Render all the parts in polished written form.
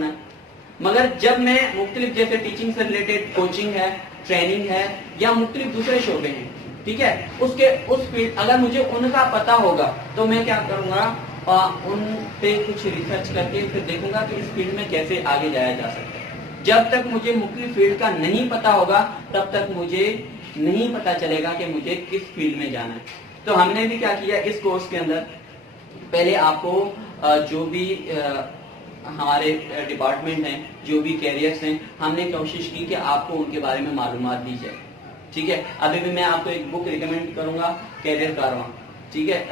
کرنا ہے. مگر جب میں مختلف جیسے ٹیچنگ سے ریلیٹڈ کوچنگ ہے, ٹریننگ ہے, یا مختلف دوسرے شعبے ہیں, ٹھیک ہے, اس فیلڈ اگر مجھے ان کا پتا ہوگا تو میں کیا کروں گا, ان پہ کچھ ریسرچ کر کے پھر دیکھوں گا کہ اس فیلڈ میں کیسے آگے جایا جا سکتا ہے. جب تک مجھے مختلف فیلڈ کا نہیں پتا ہوگا تب تک مجھے نہیں پتا چلے گا کہ مجھے کس فیلڈ میں جانا ہے. تو ہم نے بھی کیا کیا اس کورس کے اندر, پہلے آپ کو جو بھی ہمارے ڈپارٹمنٹ ہیں, جو بھی کیریئرس ہیں, ہم نے کوشش کی کہ آپ کو ان کے بارے میں معلومات دی جائے. ٹھیک ہے, ابھی بھی میں آپ کو ایک بک ریکمینڈ کروں گا, کیریئر کارواں. ٹھیک ہے,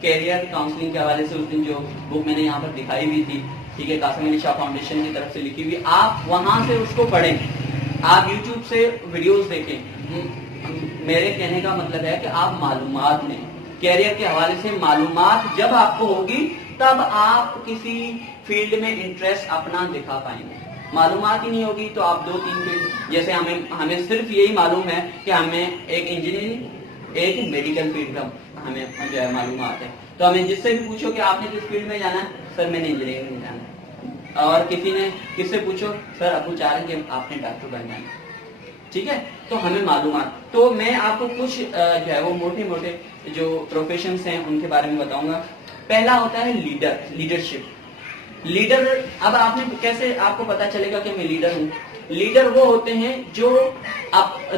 کیریئر کاؤنسلنگ کے حوالے سے اس دن جو بک میں نے یہاں پر دکھائی ہوئی تھی, ٹھیک ہے, قاسم علی شاہ فاؤنڈیشن کی طرف سے لکھی ہوئی, آپ وہاں سے اس کو پڑھیں, آپ یوٹیوب سے ویڈیوز دیکھیں. میرے کہنے کا مطلب ہے کہ آپ معلومات لیں, کیریئر کے حوالے سے معلومات جب آپ کو ہوگی تب آپ کسی فیلڈ میں انٹرسٹ اپنا دکھا پائیں گے. معلومات ہی نہیں ہوگی تو آپ 2-3 فیلڈ, جیسے ہمیں صرف یہی معلوم ہے کہ ہمیں ایک انجینئرنگ, ایک میڈیکل فیلڈ کا ہمیں جو ہے معلومات ہے, تو ہمیں جس سے بھی پوچھو کہ آپ نے کس فیلڈ میں جانا ہے, سر میں نے انجینئرنگ میں جانا ہے. اور کس سے پوچھو, سر ابو چاہ رہے کہ آپ نے ڈاکٹر بن جانا ہے. ٹھیک ہے, تو ہمیں معلومات. تو میں آپ کو کچھ جو ہے وہ موٹے جو پروفیشنز ہیں ان کے بارے میں بتاؤں گا. پہلا ہوتا ہے لیڈرشپ. لیڈر, اب آپ نے کیسے آپ کو پتا چلے گا کہ میں لیڈر ہوں. لیڈر وہ ہوتے ہیں جو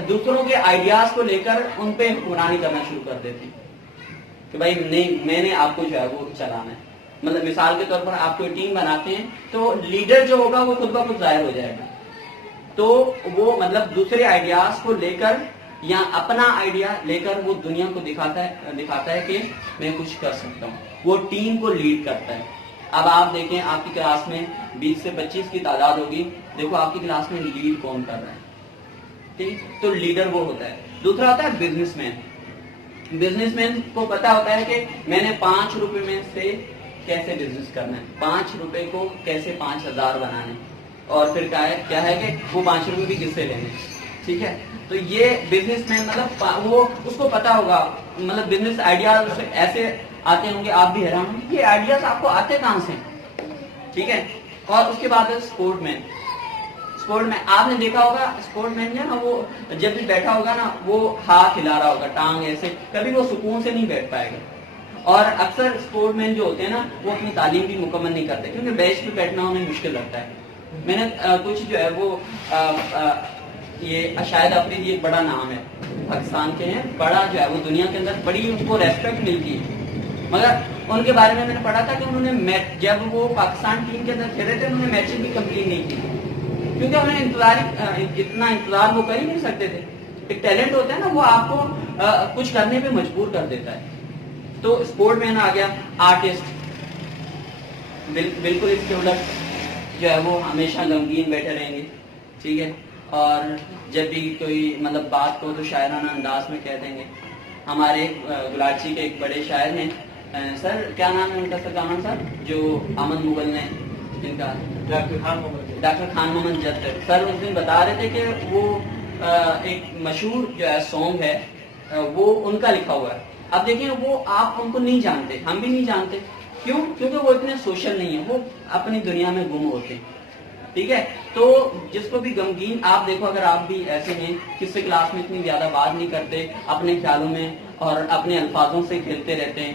دوسروں کے آئیڈیاز کو لے کر ان پہ حکمرانی کرنا شروع کر دیتے ہیں کہ بھائی نہیں, میں نے آپ کو جو ہے وہ چلانا ہے. مطلب مثال کے طور پر آپ کوئی ٹیم بناتے ہیں تو لیڈر جو ہوگا وہ خود بخود ظاہر ہو جائے گا. تو وہ مطلب دوسرے آئیڈیاز کو لے کر یا اپنا آئیڈیا لے کر وہ دنیا کو دکھاتا ہے کہ میں کچھ کر سکتا ہوں. وہ ٹیم کو لیڈ کرتا ہے. اب آپ دیکھیں آپ کی کلاس میں 20 سے 25 کی تعداد ہوگی, دیکھو آپ کی کلاس میں لیڈ کون کر رہا ہے. ٹھیک, تو لیڈر وہ ہوتا ہے. دوسرا ہوتا ہے بزنس مین. بزنس مین کو پتا ہوتا ہے کہ میں نے 5 روپے میں سے کیسے بزنس کرنا ہے, 5 روپے کو کیسے 5000 بنانے, اور پھر کیا ہے کہ وہ 5 روپے بھی کس سے لینے. ٹھیک ہے, تو یہ بزنس مین مطلب وہ اس کو پتا ہوگا, مطلب بزنس آئیڈیاز ایسے آتے ہوں گے, آپ بھی حیران ہوں یہ آئیڈیاز آپ کو آتے کہاں سے. ٹھیک ہے, اور اس کے بعد ہے سپورٹ مین. سپورٹ مین آپ نے دیکھا ہوگا, سپورٹ مین جو ہے نا وہ جب بھی بیٹھا ہوگا نا وہ ہاتھ ہلا رہا ہوگا, ٹانگ ایسے, کبھی وہ سکون سے نہیں بیٹھ پائے گا. اور اکثر سپورٹ مین جو ہوتے ہیں نا وہ اپنی تعلیم بھی مکمل نہیں کرتے کیونکہ بیچ پہ بیٹھنا انہیں مشکل لگتا ہے. میں نے کچھ جو ہے وہ یہ شاہد افریدی ایک بڑا نام ہے, پاکستان کے ہیں, بڑا جو ہے وہ دنیا کے اندر بڑی ان کو ریسپیکٹ ملتی ہے. مگر ان کے بارے میں نے پڑھا تھا کہ انہوں نے جب وہ پاکستان ٹیم کے اندر کھیلے تھے انہوں نے میچنگ بھی کمپلیٹ نہیں کی کیونکہ انہیں اتنا انتظار وہ کر ہی نہیں سکتے تھے. ایک ٹیلنٹ ہوتا ہے نا وہ آپ کو کچھ کرنے پہ مجبور کر دیتا ہے. تو اسپورٹ مین آ گیا. آرٹسٹ بالکل اس کے الٹ جو ہے وہ ہمیشہ غمگین بیٹھے رہیں گے. ٹھیک ہے, اور جب بھی کوئی مطلب بات کو تو شاعرانہ انداز میں کہہ دیں گے. ہمارے گلاچی کے ایک بڑے شاعر ہیں, سر کیا نام ہے ان کا, سر کامن صاحب, جو احمد مغل نے جن کا, ڈاکٹر خان محمد جت سر اس دن بتا رہے تھے کہ وہ ایک مشہور جو ہے سانگ ہے وہ ان کا لکھا ہوا ہے. اب دیکھیں وہ آپ ان کو نہیں جانتے, ہم بھی نہیں جانتے. کیوں؟ کیونکہ وہ اتنے سوشل نہیں ہیں, وہ اپنی دنیا میں گم ہوتے ہیں. ٹھیک ہے, تو جس کو بھی غمگین آپ دیکھو, اگر آپ بھی ایسے ہیں کس سے کلاس میں اتنی زیادہ بات نہیں کرتے, اپنے خیالوں میں اور اپنے الفاظوں سے کھیلتے رہتے ہیں,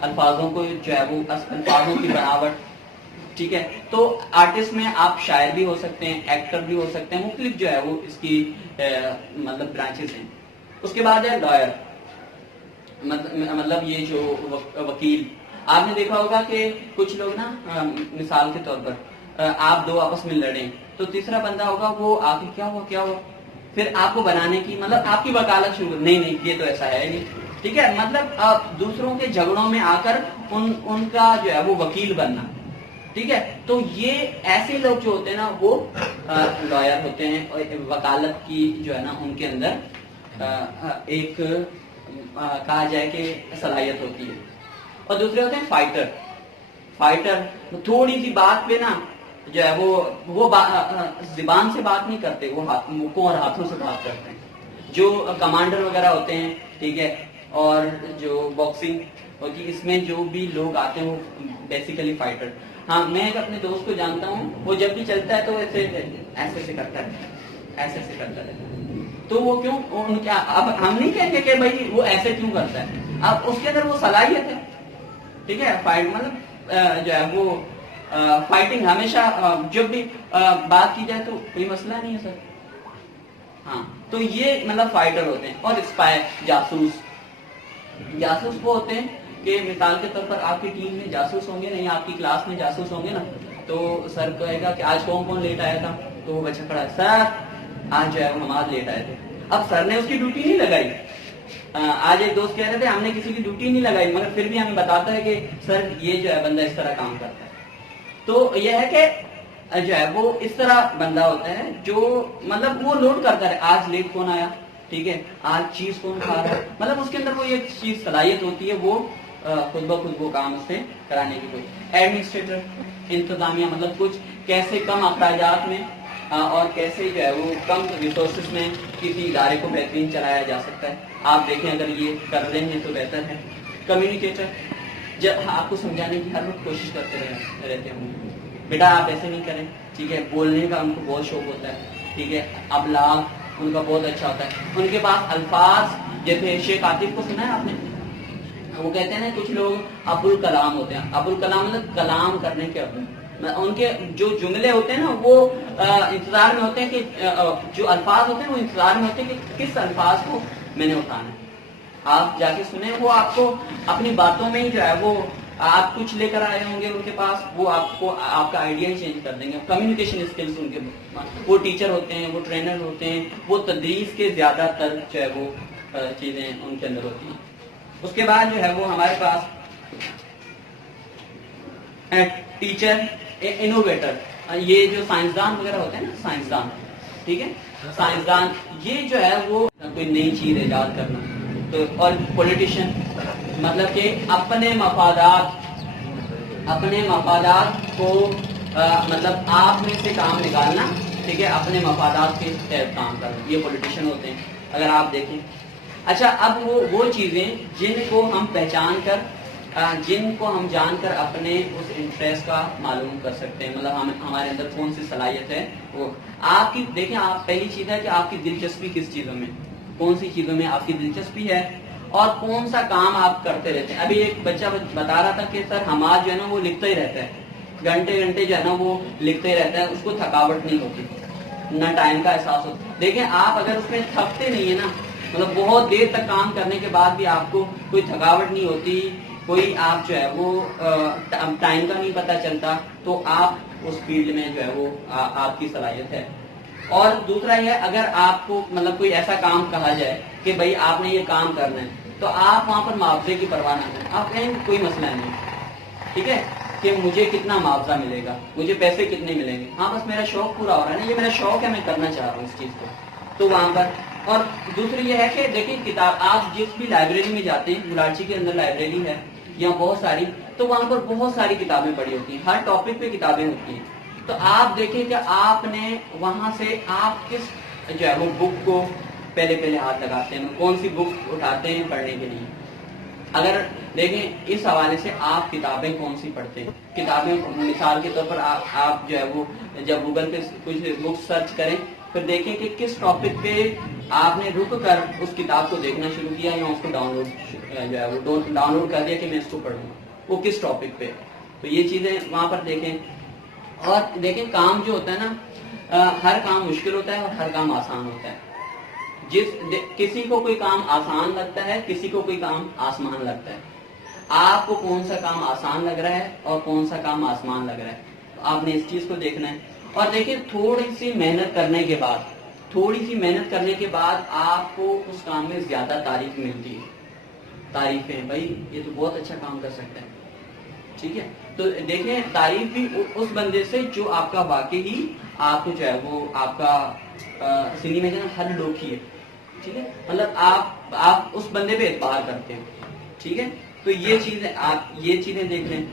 الفاظوں کو جو ہے وہ الفاظوں کی بناوٹ. ٹھیک ہے, تو آرٹسٹ میں آپ شاعر بھی ہو سکتے ہیں, ایکٹر بھی ہو سکتے ہیں, مختلف جو ہے وہ اس کی مطلب برانچز ہیں. اس کے بعد ہے لائر, مطلب یہ جو وکیل. آپ نے دیکھا ہوگا کہ کچھ لوگ نا مثال کے طور پر آپ دو آپس میں لڑیں تو تیسرا بندہ ہوگا وہ آ کے کیا ہوا پھر آپ کو بنانے کی مطلب آپ کی وکالت شروع, نہیں یہ تو ایسا ہے نہیں. ٹھیک ہے, مطلب دوسروں کے جھگڑوں میں آ کر ان کا جو ہے وہ وکیل بننا. ٹھیک ہے, تو یہ ایسے لوگ جو ہوتے ہیں نا وہ لائر ہوتے ہیں, اور وکالت کی جو ہے نا ان کے اندر ایک کہا جائے کہ صلاحیت ہوتی ہے. اور دوسرے ہوتے ہیں فائٹر. تھوڑی سی بات پہ نا جو ہے وہ زبان سے بات نہیں کرتے, وہ منہوں اور ہاتھوں سے بات کرتے ہیں. جو کمانڈر وغیرہ ہوتے ہیں, ٹھیک ہے, اور جو باکسنگ ہوتی ہے. اس میں جو بھی لوگ آتے ہیں وہ بیسیکلی فائٹر. ہاں میں ایک اپنے دوست کو جانتا ہوں, وہ جب بھی چلتا ہے تو ایسے ایسے کرتا ہے, ایسے کرتا رہتا ہے. تو وہ کیوں, ان کیا, اب ہم نہیں کہیں گے کہ بھائی وہ ایسے کیوں کرتا ہے, اب اس کے اندر وہ صلاحیت ہے. ٹھیک ہے, فائٹ مطلب جو ہے وہ فائٹنگ ہمیشہ جب بھی بات کی جائے تو کوئی مسئلہ نہیں ہے سر. ہاں تو یہ مطلب فائٹر ہوتے ہیں. اور اسپائر, جاسوس. جاسوس وہ ہوتے ہیں کہ مثال کے طور پر آپ کی ٹیم میں جاسوس ہوں گے نا, یا آپ کی کلاس میں جاسوس ہوں گے نا, تو سر کہے گا کہ آج کون لیٹ آیا تھا, تو وہ بچہ کھڑا ہے, سر آج جو ہے وہ ہم آج لیٹ آئے تھے. اب سر نے اس کی ڈیوٹی نہیں لگائی. آج ایک دوست کہہ رہے تھے ہم نے کسی کی ڈیوٹی نہیں لگائی, مگر پھر بھی ہمیں بتاتا ہے کہ سر یہ جو ہے بندہ اس طرح کام کرتا ہے. تو یہ ہے کہ جو ہے وہ اس طرح بندہ ہوتا ہے جو مطلب وہ نوٹ کرتا ہے آج لیٹ کون آیا, ٹھیک ہے, آج چیز کون کھا رہا ہے. مطلب اس کے اندر وہ ایک چیز صلاحیت ہوتی ہے, وہ خود بخود وہ کام اس سے کرانے کی کوئی. ایڈمنسٹریٹر, انتظامیہ, مطلب کچھ کیسے کم اخراجات میں اور کیسے جو ہے وہ کم ریسورسز میں کسی ادارے کو بہترین چلایا جا سکتا ہے. آپ دیکھیں اگر یہ کر رہے ہیں تو بہتر ہے. کمیونیکیٹر, جب آپ کو سمجھانے کی ہر وقت کوشش کرتے رہتے ہوں, بیٹا آپ ایسے نہیں کریں, ٹھیک ہے. بولنے کا ان کو بہت شوق ہوتا ہے, ٹھیک ہے. ابلاغ ان کا بہت اچھا ہوتا ہے. ان کے پاس الفاظ, جیسے شیخ عاطف کو سنا ہے آپ نے, وہ کہتے ہیں نا کچھ لوگ ابوالکلام ہوتے ہیں. ابوالکلام مطلب کلام کرنے کے ابو. ان کے جو جملے ہوتے ہیں نا وہ انتظار میں ہوتے ہیں کہ جو الفاظ ہوتے ہیں وہ انتظار میں ہوتے ہیں کہ کس الفاظ کو میں نے اٹھانا ہے. آپ جا کے سنیں, وہ آپ کو اپنی باتوں میں ہی جو ہے وہ آپ کچھ لے کر آئے ہوں گے ان کے پاس, وہ آپ کو آپ کا آئیڈیا ہی چینج کر دیں گے. کمیونیکیشن اسکلس ان کے, وہ ٹیچر ہوتے ہیں, وہ ٹرینر ہوتے ہیں, وہ تدریس کے زیادہ تر جو ہے وہ چیزیں ان کے اندر ہوتی ہیں. اس کے بعد جو ہے وہ ہمارے پاس ٹیچر, انوویٹر, یہ جو سائنسدان وغیرہ ہوتے ہیں نا, سائنسدان, ٹھیک ہے, سائنسدان, یہ جو ہے وہ کوئی نئی چیز ایجاد کرنا. تو اور پولیٹیشین, مطلب کہ اپنے مفادات کو مطلب آپ میں سے کام نکالنا, ٹھیک ہے, اپنے مفادات کے تحت کام کرنا, یہ پولیٹیشین ہوتے ہیں اگر آپ دیکھیں. اچھا, اب وہ چیزیں جن کو ہم پہچان کر, جن کو ہم جان کر اپنے اس انٹرسٹ کا معلوم کر سکتے ہیں, مطلب ہمارے اندر کون سی صلاحیت ہے. وہ آپ کی دیکھیں, آپ پہلی چیز ہے کہ آپ کی دلچسپی کس چیزوں میں, کون سی چیزوں میں آپ کی دلچسپی ہے, اور کون سا کام آپ کرتے رہتے ہیں. ابھی ایک بچہ بتا رہا تھا کہ سر ہمارا جو ہے نا وہ لکھتا ہی رہتا ہے, گھنٹے جو ہے نا وہ لکھتا ہی رہتا ہے, اس کو تھکاوٹ نہیں ہوتی, نہ ٹائم کا احساس ہوتا. دیکھیں آپ اگر اس میں تھکتے نہیں ہے نا, مطلب بہت دیر تک کام کرنے کے بعد بھی آپ کو کوئی تھکاوٹ نہیں ہوتی, کوئی آپ جو ہے وہ ٹائم کا نہیں پتہ چلتا, تو آپ اس فیلڈ میں جو ہے وہ آپ کی صلاحیت ہے. اور دوسرا یہ, اگر آپ کو مطلب کوئی ایسا کام کہا جائے کہ بھائی آپ نے یہ کام کرنا ہے, تو آپ وہاں پر معاوضے کی پرواہ نہ کریں. آپ کہیں کوئی مسئلہ نہیں, ٹھیک ہے, کہ مجھے کتنا معاوضہ ملے گا, مجھے پیسے کتنے ملیں گے, ہاں بس میرا شوق پورا ہو رہا ہے نا, یہ میرا شوق ہے, میں کرنا چاہ رہا ہوں اس چیز کو, تو وہاں پر. اور دوسری یہ ہے کہ دیکھیں کتاب, آپ جس بھی لائبریری میں جاتے ہیں, گلاچی کے اندر لائبریری ہے یا بہت ساری, تو وہاں پر بہت ساری کتابیں پڑھی ہوتی ہیں, ہر ٹاپک پہ کتابیں ہوتی ہیں. تو آپ دیکھیں کہ آپ نے وہاں سے آپ کس جو ہے وہ بک کو پہلے ہاتھ لگاتے ہیں, کون سی بک اٹھاتے ہیں پڑھنے کے لیے. اگر دیکھیں اس حوالے سے آپ کتابیں کون سی پڑھتے ہیں. کتابیں مثال کے طور پر آپ جو ہے وہ جب گوگل پہ کچھ بک سرچ کریں, پھر دیکھیں کہ کس ٹاپک پہ آپ نے رک کر اس کتاب کو دیکھنا شروع کیا, یا اس کو ڈاؤن لوڈ کر دیا کہ میں اس کو پڑھوں, وہ کس ٹاپک پہ. تو یہ چیزیں وہاں پر دیکھیں. اور دیکھیں کام جو ہوتا ہے نا, ہر کام مشکل ہوتا ہے اور ہر کام آسان ہوتا ہے. کسی کو کوئی کام آسان لگتا ہے, کسی کو کوئی کام آسمان لگتا ہے. آپ کو کون سا کام آسان لگ رہا ہے اور کون سا کام آسمان لگ رہا ہے, تو آپ نے اس چیز کو دیکھنا ہے. اور دیکھیں تھوڑی سی محنت کرنے کے بعد آپ کو اس کام میں زیادہ تعریف ملتی ہے. تعریفیں, بھائی یہ تو بہت اچھا کام کر سکتا ہے, ٹھیک ہے. تو دیکھیں تعریف بھی اس بندے سے جو آپ کا واقعی ہی آپ کو جو ہے وہ آپ کا سنگی میں جو ہے ہر لوگ ہی ہے, ٹھیک ہے, مطلب آپ اس بندے پہ اعتبار کرتے ہیں, ٹھیک ہے. تو یہ چیزیں آپ یہ چیزیں دیکھ لیں.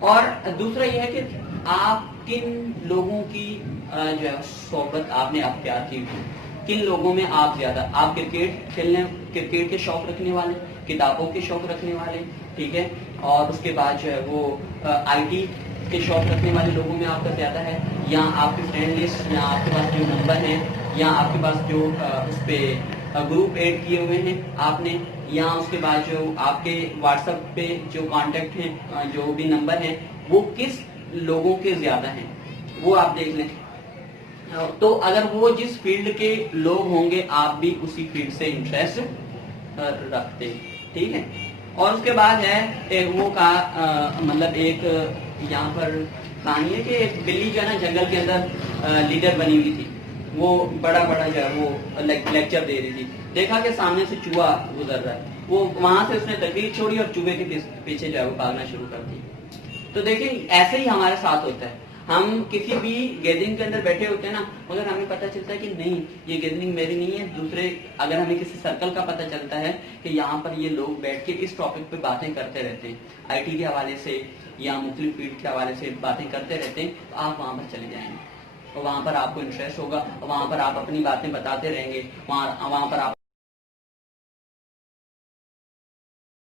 اور دوسرا یہ ہے کہ آپ کن لوگوں کی جو ہے صحبت آپ نے اختیار کی ہوئی, کن لوگوں میں آپ زیادہ، آپ کرکٹ کے شوق رکھنے والے، کتابوں کے شوق رکھنے والے، ٹھیک ہے، اور اس کے بعد جو ہے وہ آئی ٹی کے شوق رکھنے والے لوگوں میں آپ کا زیادہ ہے، یا آپ کی فرینڈ لسٹ، یا آپ کے پاس جو نمبر ہیں، یا آپ کے پاس جو اس پہ گروپ ایڈ کیے ہوئے ہیں آپ نے، یا اس کے بعد جو آپ کے واٹس ایپ پہ جو کانٹیکٹ ہیں، جو بھی نمبر ہیں، وہ کس لوگوں کے زیادہ ہیں، وہ آپ دیکھ لیں. تو اگر وہ جس فیلڈ کے لوگ ہوں گے آپ بھی اسی فیلڈ سے انٹرسٹ رکھتے، ٹھیک ہے. اور اس کے بعد ہے وہ کا مطلب ایک یہاں پر کہانی ہے کہ ایک بلی جو ہے نا جنگل کے اندر لیڈر بنی ہوئی تھی، وہ بڑا جو ہے وہ لیکچر دے رہی تھی، دیکھا کہ سامنے سے چوہا گزر رہا ہے، وہ وہاں سے اس نے تقریر چھوڑی اور چوہے کے پیچھے جو ہے وہ بھاگنا شروع کر دی. تو دیکھیں ایسے ہی ہمارے ساتھ ہوتا ہے، ہم کسی بھی گیدرنگ کے اندر بیٹھے ہوتے ہیں نا، مگر ہمیں پتہ چلتا ہے کہ نہیں یہ گیدرنگ میری نہیں ہے، دوسرے اگر ہمیں کسی سرکل کا پتہ چلتا ہے کہ یہاں پر یہ لوگ بیٹھ کے اس ٹاپک پہ باتیں کرتے رہتے ہیں، آئی ٹی کے حوالے سے یا مختلف فیلڈ کے حوالے سے باتیں کرتے رہتے ہیں، تو آپ وہاں پر چلے جائیں گے، اور وہاں پر آپ کو انٹرسٹ ہوگا، وہاں پر آپ اپنی باتیں بتاتے رہیں گے، وہاں پر آپ